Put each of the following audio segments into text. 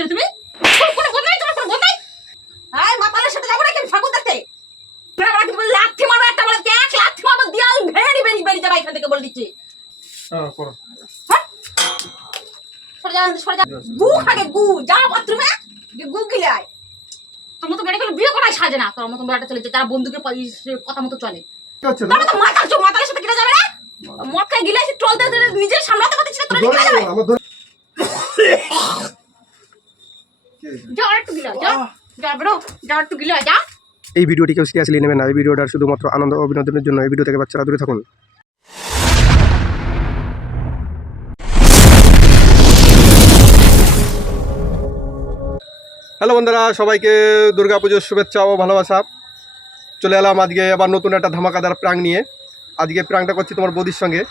চলেছিলে তুমি? কোনো- বোধ নাই? তোমার কোনো বোধ নাই? হ্যাঁ মাতালের সাথে যাব নাকি আমি ঠাকুর দেখতে? তুমি আমার কিন্তু লাথি মারো একটা বলে এক লাথি মারো দিয়াল ভেড়ি বেরিয়ে বেরিয়ে যাবে এখান থেকে বলে দিচ্ছি। হ্যাঁ করো? সরে যা সরে যা। গু খাগে গু। যা বাথরুমে গু গিলে তোর মতো মেডিকেল বিয়ে করাই সাজে না। তোর মতো বেড়াটা চলেছে যারা বন্ধুকে কথা মতো চলে। হচ্ছে তো সাথে যাবে না? খাই গিলে ট্রল দিয়ে নিজের সামলাতে পারছিস না তোরা যাবে একটু গিলে বেরো একটু গিলে এই ভিডিওটি কেউ সিরিয়াসলি নেবেন না। এই ভিডিওটা শুধুমাত্র আনন্দ ও বিনোদনের জন্য। এই ভিডিও থেকে বাচ্চারা দূরে থাকুন। হ্যালো বন্ধুরা সবাইকে দুর্গাপুজোর শুভেচ্ছা ও ভালোবাসা। চলে এলাম আজকে আবার নতুন একটা ধামাকাদার প্রাং নিয়ে। আজকে প্রাংটা করছি তোমার বৌদির সঙ্গে।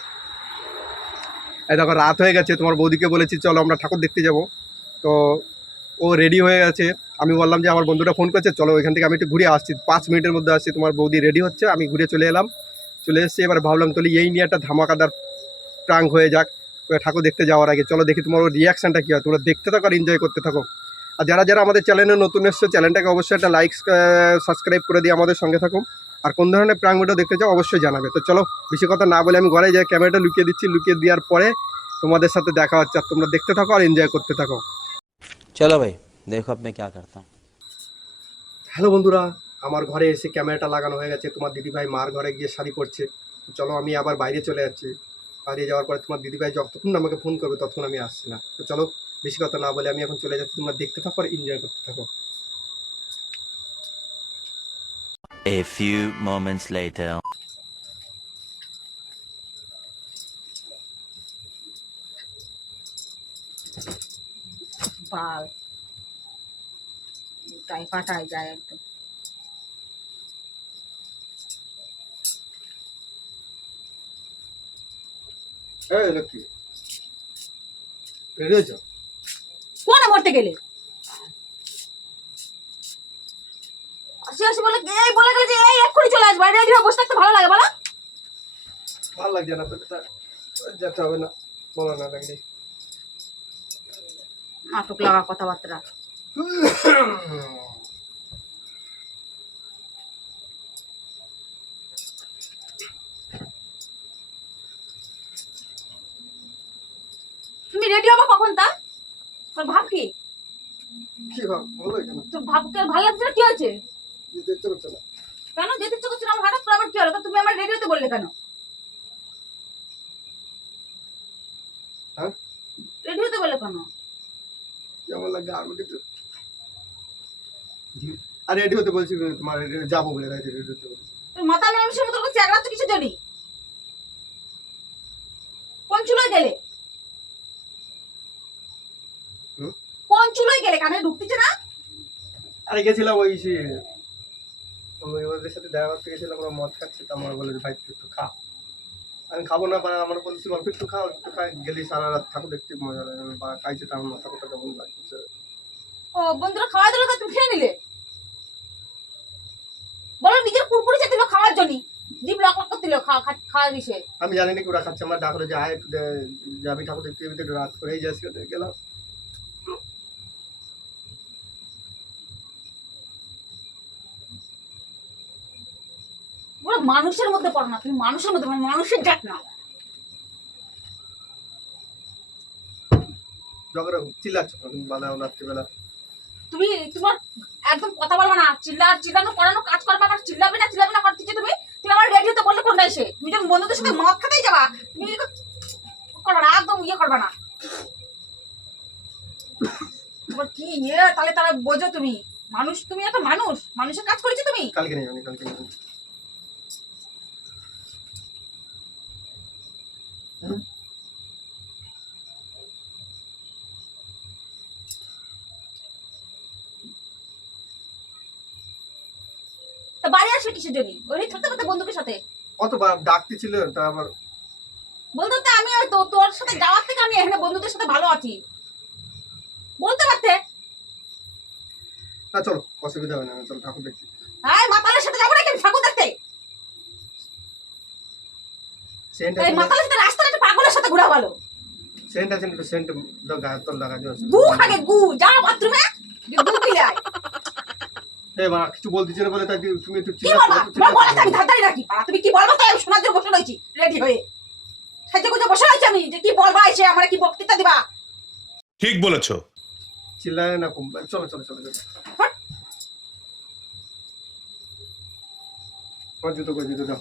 এই দেখো রাত হয়ে গেছে। তোমার বৌদিকে বলেছি চলো আমরা ঠাকুর দেখতে যাব। তো ও রেডি হয়ে গেছে। আমি বললাম যে আমার বন্ধুটা ফোন করছে, চলো ওইখান থেকে আমি একটু ঘুরে আসছি। পাঁচ মিনিটের মধ্যে আসছি, তোমার বৌদি রেডি হচ্ছে, আমি ঘুরে চলে এলাম। চলে এসেছি এবার ভাবলাম, তাহলে এই নিয়ে একটা ধামাকাদার প্রাং হয়ে যাক। ঠাকুর দেখতে যাওয়ার আগে। চলো দেখি তোমার রিয়াকশানটা কী হয়। তোমরা দেখতে থাকো আর এনজয় করতে থাকো। আর যারা যারা আমাদের চ্যানেলে নতুন এসছো চ্যানেলটাকে অবশ্যই একটা লাইক সাবস্ক্রাইব করে দিয়ে আমাদের সঙ্গে থাকো। আর কোন ধরনের প্রাং ভিডিও দেখতে চাও, অবশ্যই জানাবে। তো চলো, বেশি কথা না বলে আমি ঘরে যাই ক্যামেরাটা লুকিয়ে দিচ্ছি। লুকিয়ে দেওয়ার পরে তোমাদের সাথে দেখা হচ্ছে। আর তোমরা দেখতে থাকো আর এনজয় করতে থাকো। चलो भाई देखो अब मैं क्या करता हूँ হ্যালো বন্ধুরা আমার ঘরে এসে ক্যামেরাটা লাগানো হয়ে গেছে তোমার দিদিভাই মার ঘরে গিয়ে শাড়ি পরছে তো চলো আমি আবার বাইরে চলে যাচ্ছি বাইরে যাওয়ার পরে তোমার দিদিভাই যতক্ষণ না আমাকে ফোন করবে ততক্ষণ আমি আসছি না তো চলো বেশি কথা না বলে আমি এখন চলে যাচ্ছি তোমরা দেখতে থাকো আর এনজয় করতে থাকো A few moments later. বাল তাই পাঠায় যায় একদম। কোনে মরতে গেলে? আসি আসি বলে এই বলে গেলে যে এই এক্ষুনি চলে আসবে রেডি হয়ে বসে থাকতে ভালো লাগে বলো। ভালো লাগছে না যেতে হবে না বলো না লাগলে। নাটক লাগা কথাবার্তা। তুমি রেডি হব কখন তা? তোর ভাব কি? কি ভাব? ভালো হয়েছে না তোর ভালো লাগছে না? কি হয়েছে? যেতে কেন যেতে আমার হঠাৎ কি হলো? তা তুমি আমার রেডি হতে বললে কেন? হ্যাঁ? রেডি হতে বললে কেন? লাগে আর একটু আর রেডি হতে বলছি তোমার যাব বলে রেডি হতে বলছি। মতো তো কিছু জানি কোন চুলোয় গেলে? কোন চুলোয় গেলে? কানে ঢুকতেছে না? আরে গেছিলাম ওই সে ওই ওদের সাথে দেখা করতে গেছিলাম ওরা মদ খাচ্ছে তো আমার বলে যে ভাই তুই একটু খা। আমি খাব না পারে আমার বলছি অল্প একটু খাও একটু খাই গেলি সারা রাত ঠাকুর দেখতে মজা লাগে বা খাইছে তার মাথা কথা কেমন লাগছে ও বন্ধুরা খাওয়া দিল তুমি খেয়ে নিলে? বলো নিজের কুরকুরি খাওয়ার জন্য লক লক করতে দিল খাওয়া খাওয়ার বিষয়ে। আমি জানি না কি ওরা খাচ্ছে আমার ডাকলে যে আয় যাবি ঠাকুর দেখতে যাবি একটু রাত করেই যাচ্ছি গেলাম। মানুষের মধ্যে পড়ো না তুমি মানুষের মধ্যে পড়ো, মানুষের জাত না। ঝগড়া চিল্লাচ্ছ বেলা রাত্রিবেলা। তুমি তোমার একদম কথা বলব না, চিল্লা চিল্লানো করানো কাজ করবে আবার চিল্লাবে না চিল্লাবে না করতেছে তুমি। তুমি আমার রেডিও বললে কোনটা এসে তুমি যখন বন্ধুদের সাথে মদ খেতেই যাবা, তুমি এরকম না, একদম ইয়ে করবা না। কি ইয়ে? তাহলে তাহলে বোঝো তুমি। মানুষ, তুমি একটা মানুষ? মানুষের কাজ করেছ তুমি? কালকে নেই কালকে জন্য ওই থাকতে পারতে বন্ধুকের সাথে। কত ডাকতে ছিল তা আবার বলতে আমি হয়তো তোর সাথে যাওয়ার থেকে আমি এখানে বন্ধুদের সাথে ভালো আছি। বলতে পারতে? না চলো অসুবিধা হবে না চলো ঠাকুর দেখতে হ্যাঁ মাতালের সাথে যাব নাকি ঠাকুর দেখতে? এই মাতালের সাথে রাস্তায় একটা পাগলের সাথে ঘোরা ভালো। সেন্ট আছে সেন্ট গায়ে তোর লাগা গু খাগে গু যা বাথরুমে। কিছু বলতেছি না বলে তাই তুমি একটু কি বলবা? বলে আমি ধারধারি রাখি পাড়া তুমি কি বলবা? তাই শোনার জন্য বসে রয়েছি রেডি হয়ে। সাজে গুজে বসে রয়েছি আমি যে কি বলবা এসে আমার কি বক্তৃতা দিবা? ঠিক বলেছ। চিল্লায় না কম চলো চলো চলো চলো। হট। আমার জুতো করে জুতো দাও।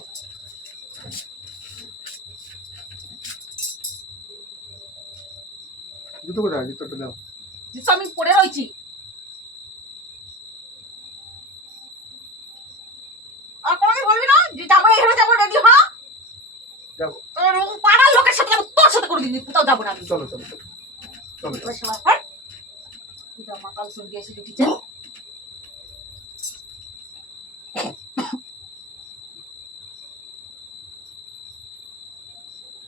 জুতো কোথায়? জুতোটা দাও। যে আমি পড়ে রয়েছি। যাব পাড়ার লোকের সাথে যাব তোর সাথে করে দিন কোথাও যাব না আমি। চলো চলো চলো। চলো এবার সবাই হট তুই মাকাল সঙ্গে এসে জুটিছে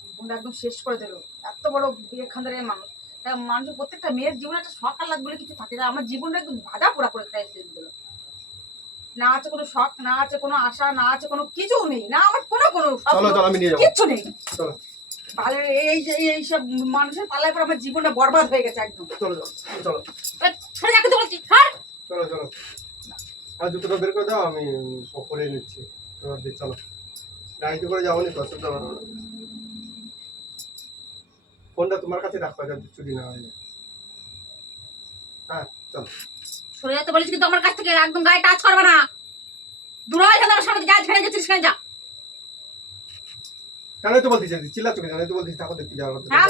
জীবনটা একদম শেষ করে দিল। এত বড় বিয়ে খান্দারের মানুষ। তা মানুষের প্রত্যেকটা মেয়ের জীবনে একটা সকাল লাগবে কিছু থাকে না। আমার জীবনটা একদম ভাজা পোড়া করে খাই দিল। না আছে কোনো শখ না আছে কোনো আশা না আছে কোনো কিছু নেই। না আমার কোনো কোনো কিচ্ছু নেই। এই এই সব মানুষের পাল্লায় পর আমার জীবনটা বরবাদ হয়ে গেছে একদম। চলো চলো চলো। ছেড়ে যাকে তো বলছি চলো চলো। আর জুতোটা বের করে দাও আমি পরে নিচ্ছি। তোমার দিয়ে চলো। গাড়িতে করে যাব নি। ফোনটা তোমার কাছে রাখো যাতে চুরি না হয়ে। যায় হ্যাঁ চলো। যেতে কিন্তু আমার কাছ থেকে একদম গায়ে টাচ করবে না। হয়ে সামনে ছেড়ে গেছিস কেন যা হ্যাঁ,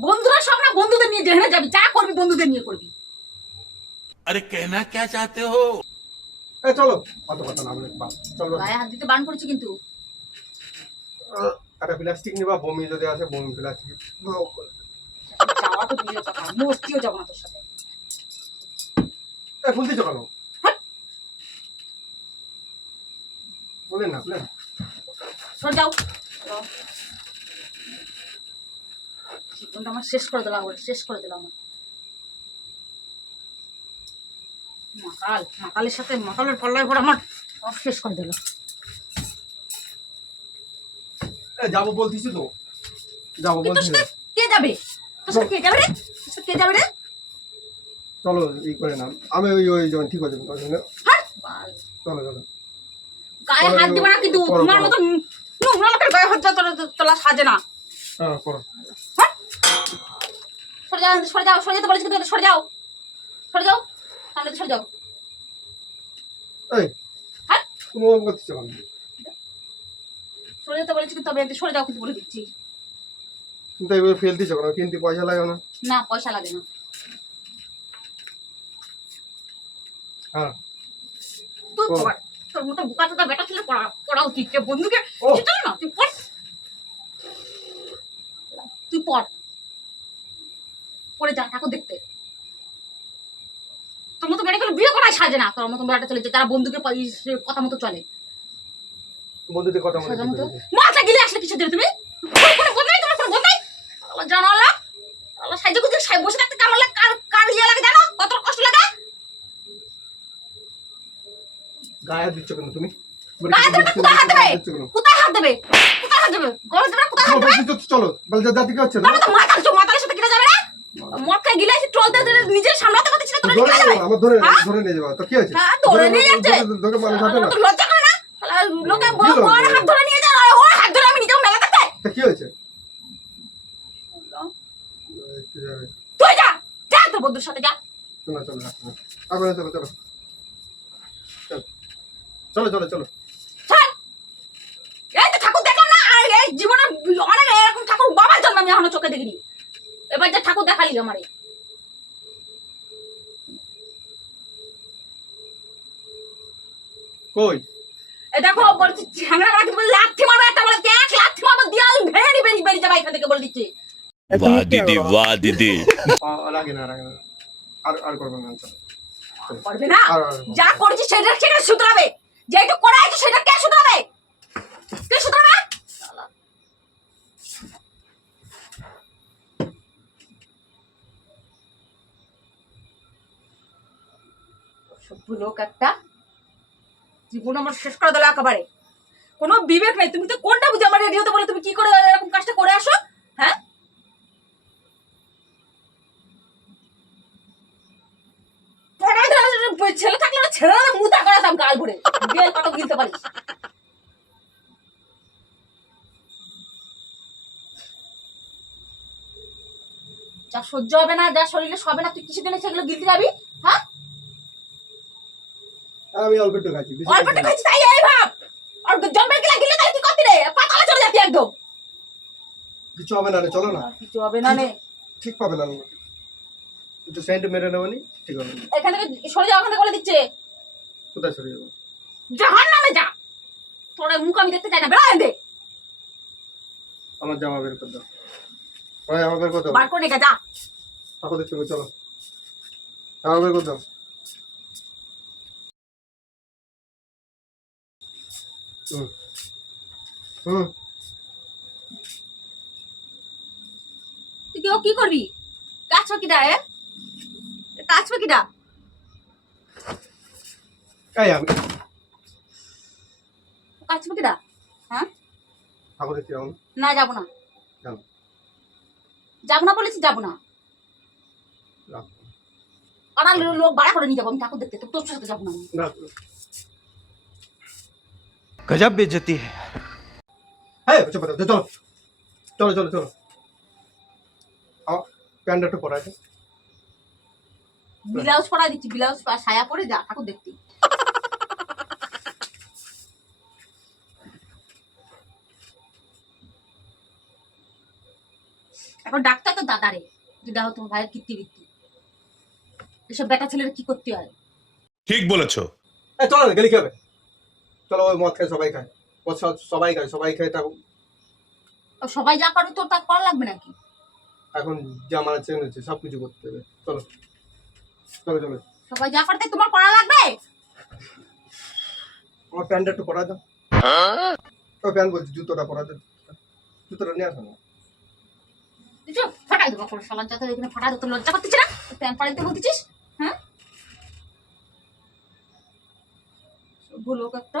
বন্ধুরা সব বন্ধুদের নিয়ে যা করবি বন্ধুদের নিয়ে করবি। আরে কেনা কে চলো। চলো। দিতে বান কিন্তু। একটা প্লাস্টিক নিবা বমি যদি আছে বমি প্লাস্টিক যাওয়া তো দূরের কথা মস্তিও যাব না তোর সাথে। এই ফুল দিচ্ছ কেন? বলেন না বলেন সরে যাও। জীবনটা আমার শেষ করে দিলাম শেষ করে দিলাম। মাকাল মাকালের সাথে মাকালের পাল্লায় পরে আমার শেষ করে দিল এই যাব বলতেছি তো। যাব বলতেছি। কে যাবে? কে যাবে রে? কে যাবে রে? চলো ই করে না আমি ওই ওই যখন ঠিক হাট! বাল। চলো চলো। গায়ে হাত দিবে না কিন্তু তোমার মতো নোংরা লোকের গায়ে হাত তোলা- সাজে না। হ্যাঁ করো সরে যাও সরে যাও সরে যেতে বলেছি কিন্তু সরে যাও। সরে যাও সামনে সরে যাও। এই। তুমি করতেছো কেন? সরে যেতে বলেছি কিন্তু আমি সরে যাও কিন্তু বলে দিচ্ছি। কিন্তু এবার ফেল দিছো কেন? কিনতে পয়সা লাগে না। না পয়সা লাগে না। হ্যাঁ। তোর মতো বোকা চোদা বেটা ছিল পড়া পড়া উচিত কে বন্ধুকে। চিন্তা না তুই পড়। তুই পড়। পড়ে যা ঠাকুর দেখতে। তোর মতো মেডিকেল বিয়ে করাই সাজে না তোর মতো বেড়াটা চলে যে যারা বন্ধুকে কথা মতো চলে। বন্ধুদের কথা মনে। মাথা গিলে আসলে কিছু দিলে তুমি? কোনো- বন্ধ নেই তোমার কোনো নেই। আল্লাহ জানো আল্লাহ। আল্লাহ সাইজে গুজে সাই বসে থাকতে কেমন লাগে? কার কার ইয়ে লাগে জানো? কত কষ্ট লাগে? গায়ে হাত দিচ্ছ কেন তুমি? গায়ে হাত দেবে, কোথায় হাত দেবে? কোথায় হাত দেবে? কোথায় দেবে? গলে দেবে না, কোথায় হাত দেবে? চলো বল যা জাতি কি হচ্ছে না। তবে চো মাতালের সাথে কিনা যাবে না? মদ খাই গিলে ট্রল দিয়ে নিজের সামলাতে পারছিস না তোরা ধরে যাবে আমার ধরে? ধরে নিয়ে যাবা তো কি হয়েছে? হ্যাঁ, ধরে নিয়ে যাচ্ছে। ধরে- ধরে মানুষ না। লোকে বড় হাত ধরে নিয়ে যায় আর ওর হাত ধরে আমি নিজেও মেলা থাকতে কি হয়েছে? তুই যা যা তোর বন্ধুর সাথে যা। চলো চলো চলো চলো। চলো চলো চলো চলো। এই তো ঠাকুর দেখলাম না আর এই জীবনে অনেক এরকম ঠাকুর বাবার জন্ম আমি এখনও চোখে দেখিনি। এবার যে ঠাকুর দেখালি আমারে। কই? দেখো বলছি ঝাংড়া বাড়া বলে লাথি মারো একটা বলে এক লাথি মারো দিয়াল ভেড়ি বেরি বেরি যাবে এখান থেকে বলে দিচ্ছি। বাহ দিদি বাহ দিদি। লাগে না আচ্ছা। লাগে না? আর আর করবে না করবে না। যা করছিস সেটা সেটা সুতরাবে যেটু করা আছে সেটা কে সুতরাবে কে সুতরাবে সভ্য লোক একটা জীবন আমার শেষ করে দিল একেবারে। কোনো বিবেক নেই। তুমি তো কোনটা বুঝে আমার রেডিওতে বলে, তুমি কি করে এরকম কাজটা করে আসো? হ্যাঁ? ছেলে থাকলে গাল গিলতে পারিস। যা সহ্য হবে না, যা শরীরে সবে না, তুই কিছু দিনে সেগুলো গিলতে যাবি? হ্যাঁ? আমি অল্প খাচ্ছি বেশি খাচ্ছি তাই এই ভাব। আর জন্মের গিলা গিলে তাই তুই করতি রে? পাতালে চলে যাতি একদম। কিছু হবে না রে চলো না। কিছু হবে না নে। ঠিক পাবে না একটু সেন্ট মেরে নেব নি ঠিক হবে। না। এখান থেকে সরে যাও ওখান থেকে বলে দিচ্ছে। কোথায় সরে যাব? জাহান নামে যা। তোর মুখ আমি দেখতে চাই না বেড়া দে আমার জামা বের করে দাও। আমার বের করে দাও। বার করে যা। ঠাকুর দেখতে চলো। জামা বের করে দাও। তুই কি ও কি করবি? কাজ পাখিটা এ? কাজ পাখিটা এই আমি। কাজ পাখিটা হ্যাঁ? ঠাকুর দেখতে যাব। না। যাব না। যাব না বলেছি যাব না। পাড়ার লোক বাড়া করে নিয়ে যাব আমি ঠাকুর দেখতে তো তোর সাথে যাব না। गजब बेइज्जती है। চলো চলো ব্লাউজ পরা দিচ্ছি ব্লাউজ পরে যা ঠাকুর দেখতি এখন ডাক্তার তো দাদারে যেটা হতো ভাইয়ের কীর্তি বৃত্তি এসব বেটা ছেলেরা কি করতে হয়? ঠিক বলেছ। চলো গেলে কি হবে চলো ওই মদ খায় সবাই খায়। ও সবাই খায় সবাই খায় তা সবাই যা করে তোর তা করা লাগবে নাকি? এখন জামানা চেঞ্জ হচ্ছে সব কিছু করতে হবে। চলো। চলো চলো। সবাই যা করতে তোমার করা লাগবে? আমার প্যান্টটা একটু পরা দাও। ও প্যান্ট বলছি জুতোটা পরা দাও। জুতোটা নিয়ে আসো না। ফাটাই দেবো সবার যাতে এখানে ফাটাই দেবো তোর লজ্জা করতেছি না? প্যান পাড়াইতে বলতেছিস? হ্যাঁ? ভুলো একটা।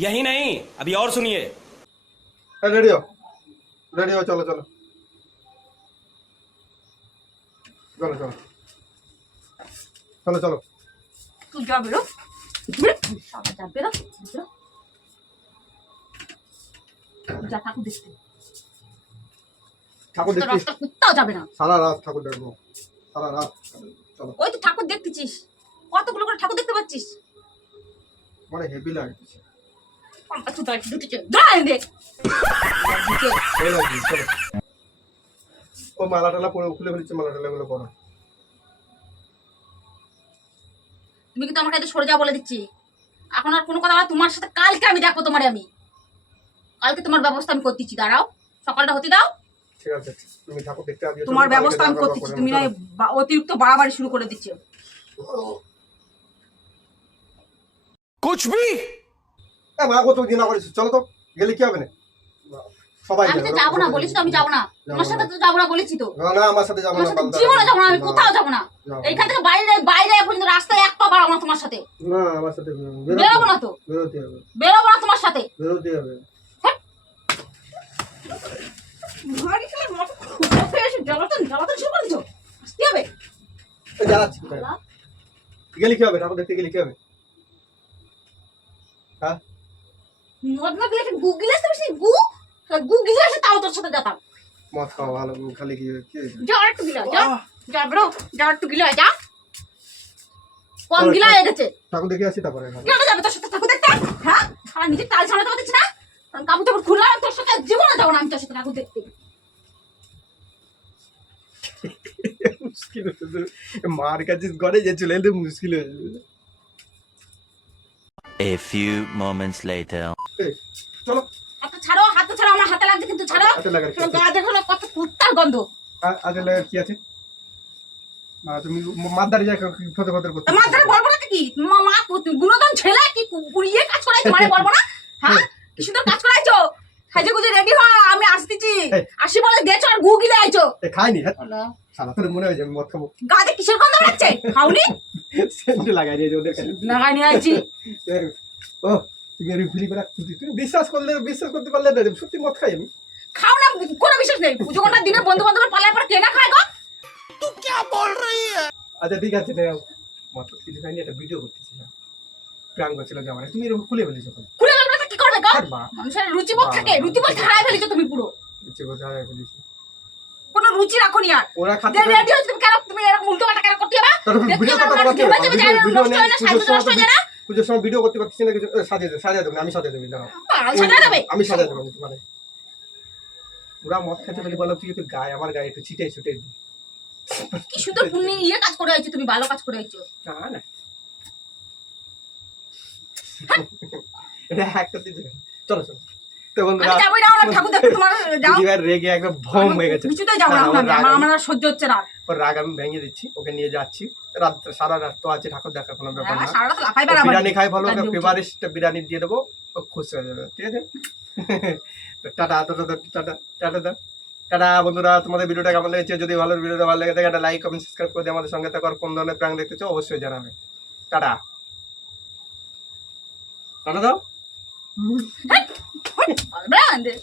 यही नहीं अभी और सुनिए রেডিও রেডিও চলো চলো চলো চলো চলো চলো তুই যা বেরো বেরো। সারা যা বেরো বেরো। যা ঠাকুর দেখতে ঠাকুর তোর দেখছিস রাস্তা কোথাও যাবে না সারা রাত ঠাকুর দেখবো সারা রাত চলো ওই তো ঠাকুর দেখতেছিস কতগুলো করে ঠাকুর দেখতে পাচ্ছিস মানে হেভি লাগছে ও মালা পরে খুলে ফেলেছে মালা গুলো পরো তুমি কিন্তু আমার কাছে সরে যাও বলে দিচ্ছি। এখন আর কোনো কথা বলা তোমার সাথে কালকে আমি দেখব তোমারে আমি। কালকে তোমার ব্যবস্থা আমি করতেছি দাঁড়াও। সকালটা হতে দাও। ঠিক আছে তুমি ঠাকুর দেখতে আসবে তোমার ব্যবস্থা আমি করতেছি তুমি না অতিরিক্ত বাড়াবাড়ি শুরু করে দিচ্ছ। কুছ ভি এ, মা কত দিন না করেছিস চলো তো গেলে কি হবে না? সবাই আমি তো যাব না বলিস তো আমি যাব না। তোমার সাথে তো যাব না বলেছি তো। না, না আমার সাথে যাব না জীবনে যাব না আমি কোথাও যাব না। এইখান থেকে বাইরে বাইরে পর্যন্ত রাস্তায় এক পা বাড়াবো না তোমার সাথে। না আমার সাথে বেরোবো না তো। বেরোতে হবে। বেরোবো না তোমার সাথে। বেরোতে হবে। ভারী ছেলে মাথা খুঁজে এসে জ্বালাতন জ্বালাতন শুরু করে দিছো? আসতে হবে। এই গেলে কি হবে? ঠাকুর দেখতে গেলে কি হবে? হ্যাঁ? মদ না গিলে গুগলে আসতে বেশি গু গু গিলে তাও তোর সাথে যেতাম মদ খাওয়া ভালো খালি কি কি যা আর একটু গিলা যা যা ব্রো যা আর একটু গিলা যা। কম গিলা হয়ে গেছে। ঠাকুর দেখে আসি তারপরে কেন যাবে তোর সাথে? ঠাকুর দেখতে। হ্যাঁ? তাল পারছিস না? কারণ কাপড় চাপড় খুললাম তোর সাথে জীবনে যাব না আমি তোর সাথে ঠাকুর দেখতে। মুশকিল। মার কাছে ঘরে যে চলে এলে মুশকিল হয়ে যাবে। A few moments later. চলো। হাত ছাড়ো হাত ছাড়ো আমার হাতে লাগছে কিন্তু ছাড়ো। হাতে লাগার কি আছে? গা দেখো না কত কুত্তার গন্ধ। আ- লাগার কি আছে? না তুমি মাদারি যা ফতে ফতে করতে। মা বলব না কি? মা মা গুণদন ছেলে কি? কুড়িয়ে কাজ করাইছো? মানে বলব না? হ্যাঁ? কি সুন্দর কাজ করাইছো? গুজে রেডি হ আমি আসতেছি। আসি বলে গেছো আর গু গিলে আইছো। খাইনি হ্যাঁ। সারা তোর মনে হয় যে আমি মদ খাব। গাতে কিসের গন্ধ লাগছে খাওনি? সেন্ট লাগাই দিয়েছে ওদের কাছে। লাগাই নিয়ে আইছি। ও তুমি এরকম ফিলি করে তুমি বিশ্বাস করলে বিশ্বাস করতে পারলে না সত্যি মদ খাই আমি। খাও না কোনো বিশেষ নেই। পুজো কটার দিনে বন্ধু বান্ধবের পালায় পর কে না খায় গো? আচ্ছা ঠিক আছে না মদ কিছু খাইনি একটা ভিডিও করতেছিলাম। প্রাণ করছিল যে আমার তুমি এরকম খুলে ফেলেছো খুলে গেল কি করবে গো? আর মানুষের রুচিবোধ থাকে। রুচিবোধ হারাই ফেলেছো তুমি পুরো। করতে হারাই ফেলেছি। কোনো রুচি রাখোনি আর। ওরা খাতে রেডি হচ্ছে তুমি কেন তুমি এরকম উল্টো পাল্টা কেন করতে ভিডিও করতে না, নষ্ট হয় না, নষ্ট হয়ে না? পুজোর সময় ভিডিও করতে না কিছু? এ, সাজিয়ে দেবো সাজিয়ে দেবো আমি সাজিয়ে দেবো দাঁড়াও। আমি সাজিয়ে দেবো ওরা মদ খাচ্ছে বলে বললাম তুই একটু গায়ে আমার গায়ে একটু ছুটে দিই কি সুন্দর পুণ্যি ইয়ে কাজ করে আইছো তুমি ভালো কাজ করে আইছো। না না। এটা একটা দিদি চলো চলো। তো বন্ধুরা আমি না আমার ঠাকুর দেখতে তোমার যাও। দিদিভাই রেগে একদম ভম হয়ে গেছে। কিছুতেই যাব না না, আমার আমার আমি- আমার আর সহ্য হচ্ছে না। ওর রাগ আমি ভেঙে দিচ্ছি ওকে নিয়ে যাচ্ছি। রাত সারা রাত তো আছে ঠাকুর দেখার কোনো ব্যাপার হ্যাঁ, না। বিরিয়ানি খাই ভালো ওকে বিরিয়ানি দিয়ে দেবো ও খুশি হয়ে যাবে ঠিক আছে? তো tata tata tata tata tata tata বন্ধুরা তোমাদের ভিডিওটা কেমন লেগেছে? যদি ভালো ভিডিওটা ভালো লেগে থাকে একটা লাইক কমেন্ট সাবস্ক্রাইব করে দিয়ে আমাদের সঙ্গে থাকার কোন ধরনের প্রাং দেখতে অবশ্যই জানাবে। টাটা। টাটা দাও। வந்து